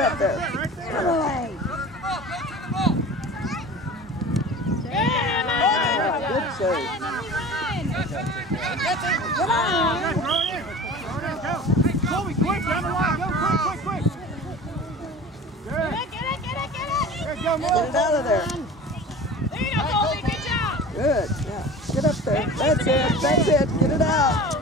up there. Get away. Good save. Come on. Kolbie, quick, down the line. Go, quick. Good. Get it. Go, Get it out of there. There you go, Kolbie. Good job. Good. Yeah. Get up there. That's it. Get it out.